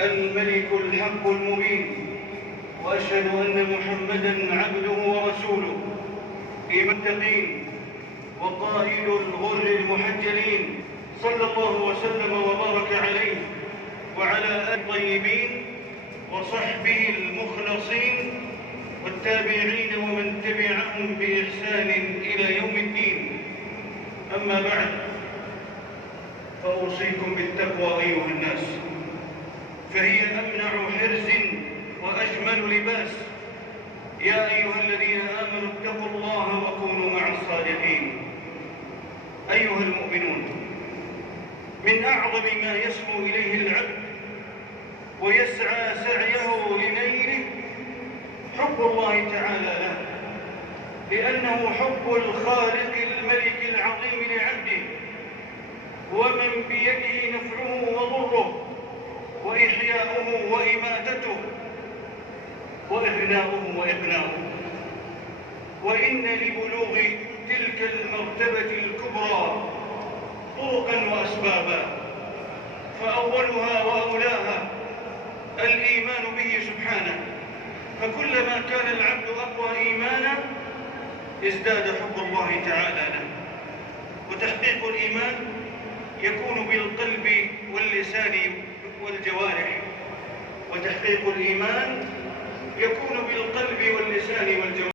الملك الحق المبين، وأشهد أن محمدًا عبده ورسوله المتقين وقائد الغر المحجلين، صلى الله وسلم وبارك عليه وعلى آله الطيبين وصحبه المخلصين والتابعين ومن تبعهم بإحسان إلى يوم الدين. أما بعد، فأوصيكم بالتقوى أيها الناس، فهي أمنع حرز وأجمل لباس. يا أيها الذين آمنوا اتقوا الله وكونوا مع الصادقين. أيها المؤمنون، من أعظم ما يسمو إليه العبد ويسعى سعيه لنيله حب الله تعالى له، لأنه حب الخالق الملك العظيم لعبده، ومن بيده نفعه وضره وإحياؤه وإماتته وإغناؤه وإقناؤه. وإن لبلوغ تلك المرتبة الكبرى طرقا وأسبابا، فأولها وأولاها الإيمان به سبحانه، فكلما كان العبد أقوى إيمانا ازداد حب الله تعالى له. وتحقيق الإيمان يكون بالقلب واللسان والجوارح، وتحقيق الإيمان يكون بالقلب واللسان والجوارح.